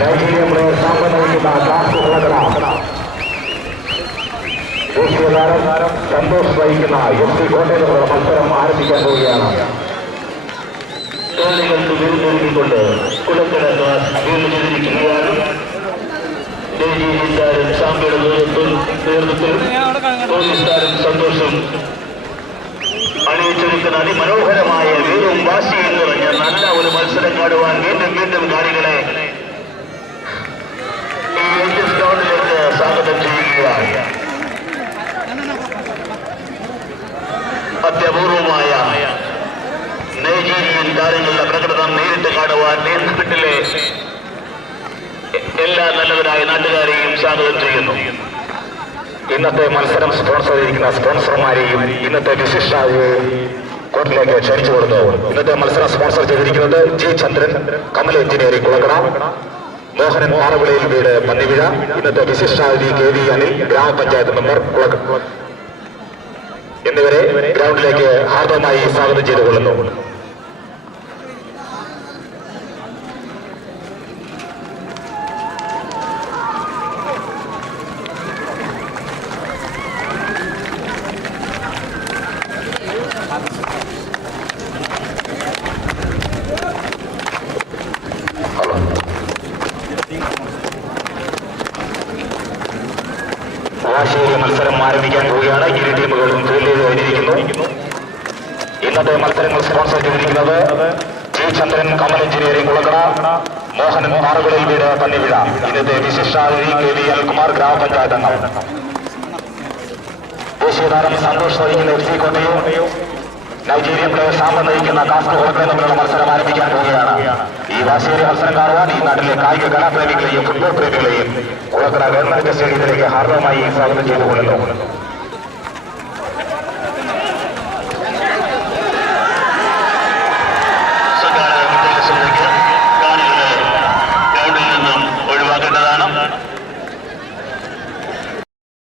Nigerian player സാമ്പ നയിക്കുന്ന cast Kulakkada ദേശീയ താരം സന്തോഷ് വഹിക്കുന്ന FC കോട്ടയത്തിലുള്ള മത്സരം ആരംഭിക്കാൻ പോവുകയാണ്. തോണികൾക്ക് വിരുന്നൊരുക്കിക്കൊണ്ട് കുളക്കട വീണ്ടും നൈജീരിയൻ താരം സാമ്പയുടെ നേതൃത്വത്തിൽ പോലീസ് താരം സന്തോഷം അണിയിച്ചൊരുക്കുന്ന അതിമനോഹരമായ വീറും വാശിയും നിറഞ്ഞ നല്ല ഒരു മത്സരം കാണുവാൻ വീണ്ടും കാണികളെ ഈ ഗ്രൗണ്ടിലേക്ക് സ്വാഗതം ചെയ്യുകയാണ്. അത്യപൂർവമായ നൈജീരിയൻ താരങ്ങളുടെ പ്രകടനം നേരിട്ട് കാണുവാൻ നാട്ടിലെ എല്ലാ നല്ലവരായ നാട്ടുകാരെയും സ്വാഗതം ചെയ്യുന്നു. ഇന്നത്തെ മത്സരം സ്പോൺസർ ചെയ്തിരിക്കുന്ന സ്പോൺസർമാരെയും ഇന്നത്തെ വിശിഷ്ടാതിഥിയെയും കോർട്ടിലേക്ക് ക്ഷണിച്ചു കൊടുത്തു. ഇന്നത്തെ മത്സരം സ്പോൺസർ ചെയ്തിരിക്കുന്നത് ജി ചന്ദ്രൻ, കമൽ എഞ്ചിനീയറിംഗ് കുളക്കട, മോഹനൻ പാറവിളയിൽ വീട് പന്നിവിഴ. ഇന്നത്തെ വിശിഷ്ടാതിഥി KV അനിൽ, ഗ്രാമപഞ്ചായത്ത് മെമ്പർ കുളക്കട എന്നിവരെ ഗ്രൗണ്ടിലേക്ക് ഹാർദവമായി സ്വാഗതം ചെയ്തുകൊള്ളുന്നു. ആശയ മത്സരം ആരംഭിക്കാൻ പോവുകയാണ്. ഇരു ടീമുകളും ഫീൽഡ് ചെയ്ത് കഴിഞ്ഞിരിക്കുന്നു. ഇന്നത്തെ മത്സരങ്ങൾ സ്പോൺസർ ചെയ്തിരിക്കുന്നത് ജി ചന്ദ്രൻ, കമൽ എഞ്ചിനീയറിംഗ് കുളക്കട, മോഹനൻ പാറവിളയിൽ വീട് പന്നിവിഴ. ഇന്നത്തെ വിശിഷ്ടാതിഥി KV അനിൽകുമാർ, ഗ്രാമപഞ്ചായത്ത് അംഗം. ദേശീയ താരം സന്തോഷ് നയിക്കുന്ന FC കോട്ടയം, നൈജീരിയൻ പ്ലെയർ സാമ്പ നയിക്കുന്ന കാസ്റ്റ് കുളക്കട തമ്മിലുള്ള മത്സരം ആരംഭിക്കാൻ പോവുകയാണ്. ഈ വാശിയേറിയ മത്സരം കാണുവാൻ ഈ നാട്ടിലെ കായിക കലാപ്രേമികളെയും ഫുട്ബോൾ പ്രേമികളെയും കുളക്കട ഗവൺമെന്റ് സ്റ്റേഡിയത്തിലേക്ക് ഹാർദവമായി സ്വാഗതം ചെയ്തുകൊള്ളുന്നു.